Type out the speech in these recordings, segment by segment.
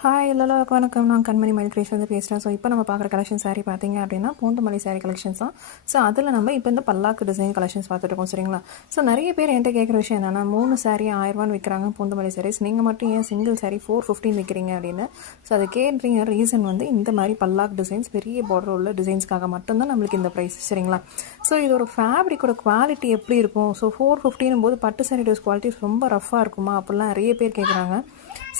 Hi எல்லாருக்கும் வணக்கம். நான் கண்மணி மயில் கிரியேஷன் பேசுகிறேன். ஸோ இப்போ நம்ம பார்க்குற கலெக்ஷன் சாரீ பார்த்தீங்க அப்படின்னா பூந்தமல்லி சாரீ கலெக்ஷன்ஸ் தான். ஸோ அதில் நம்ம இப்போ இந்த பல்லாக்கு டிசைன் கலெக்ஷன்ஸ் பார்த்துட்டு இருக்கோம். சரிங்களா? ஸோ நிறைய பேர் என்கிட்ட கேட்குற விஷயம் என்னென்னா 3 சாரீ 1000 விற்கிறாங்க பூந்தமல்லி சாரீஸ், நீங்கள் மட்டும் ஏன் சிங்கிள் சாரீ 415 விற்கிறீங்க அப்படின்னு. ஸோ அது கேட்குறீங்க ரீசன் வந்து இந்த மாதிரி பல்லாக் டிசைன்ஸ் பெரிய பார்டர் உள்ள டிசைன்ஸ்க்காக மட்டும்தான் நம்மளுக்கு இந்த ப்ரைஸ். சரிங்களா? ஸோ இது ஒரு ஃபேப்ரிக்கோட குவாலிட்டி எப்படி இருக்கும்? ஸோ 415 போது பட்டு சாரீ டோஸ் குவாலிட்டி ரொம்ப ரஃப்பாக இருக்குமா அப்படிலாம் நிறைய பேர் கேட்குறாங்க.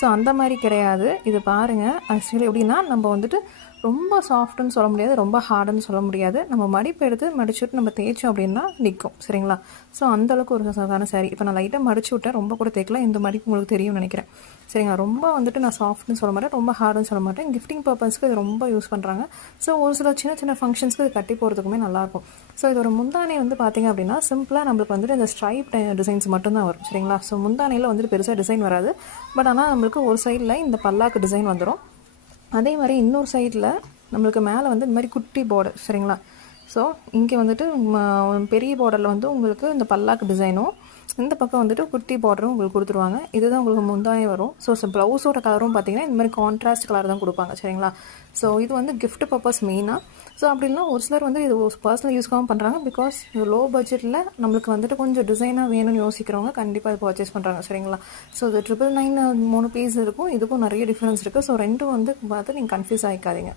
ஸோ அந்த மாதிரி கிடையாது. இது பாருங்கள், ஆக்சுவலி எப்படின்னா நம்ம வந்துட்டு ரொம்ப சாஃப்ட்டுன்னு சொல்ல முடியாது, ரொம்ப ஹார்டுன்னு சொல்ல முடியாது. நம்ம மடிப்பு எடுத்து மடிச்சுட்டு நம்ம தேய்ச்சோம் அப்படின்னா நிற்கும். சரிங்களா? ஸோ அந்தளவுக்கு ஒரு சாதாரண சாரீ. இப்போ நான் லைட்டாக மடிச்சு விட்டேன், ரொம்ப கூட தேய்க்கலாம். இந்த மடிப்பு உங்களுக்கு தெரியும்னு நினைக்கிறேன். சரிங்களா? ரொம்ப வந்துட்டு நான் சாஃப்ட்னு சொல்ல மாட்டேன், ரொம்ப ஹார்டுன்னு சொல்ல மாட்டேன். கிஃப்டிங் பர்பஸ்க்கு இது ரொம்ப யூஸ் பண்ணுறாங்க. ஸோ ஒரு சில சின்ன சின்ன ஃபங்க்ஷன்ஸ்க்கு இது கட்டி போகிறதுக்குமே நல்லாயிருக்கும். ஸோ இது ஒரு முந்தானை வந்து பார்த்திங்க அப்படின்னா சிம்பிளாக நம்மளுக்கு வந்துட்டு இந்த ஸ்ட்ரைப் டிசைன்ஸ் மட்டும்தான் வரும். சரிங்களா? ஸோ முந்தானையில் வந்துட்டு பெருசாக டிசைன் வராது. பட் ஆனால் நம்மளுக்கு ஒரு சைடில் இந்த பல்லாக்கு டிசைன் வந்துடும். அதே மாதிரி இன்னொரு சைடில் நம்மளுக்கு மேலே வந்து இந்த மாதிரி குட்டி பார்டர். சரிங்களா? ஸோ இங்கே வந்துட்டு பெரிய பார்டரில் வந்து உங்களுக்கு இந்த பல்லாக்கு டிசைனும், இந்த பக்கம் வந்துட்டு குட்டி பார்டரும் உங்களுக்கு கொடுத்துருவாங்க. இதுதான் உங்களுக்கு முந்தானை வரும். ஸோ ப்ளவுஸோட கலரும் பார்த்தீங்கன்னா இந்த மாதிரி கான்ட்ராஸ்ட் கலர் தான் கொடுப்பாங்க. சரிங்களா? ஸோ இது வந்து கிஃப்ட் பர்பஸ் மெயினாக. ஸோ அப்படின்னா ஒரு சிலர் வந்து இது பர்சனல் யூஸ்க்காகவும் பண்ணுறாங்க. பிகாஸ் லோ பட்ஜெட்டில் நம்மளுக்கு வந்துட்டு கொஞ்சம் டிசைனாக வேணும்னு யோசிக்கிறவங்க கண்டிப்பாக இது பர்ச்சேஸ் பண்ணுறாங்க. சரிங்களா? ஸோ இது 999 3 பீஸ் இருக்கும். இதுக்கும் நிறைய டிஃப்ரென்ஸ் இருக்குது. ஸோ ரெண்டும் வந்து பார்த்து நீங்கள் கன்ஃபியூஸ் ஆகிக்காதீங்க.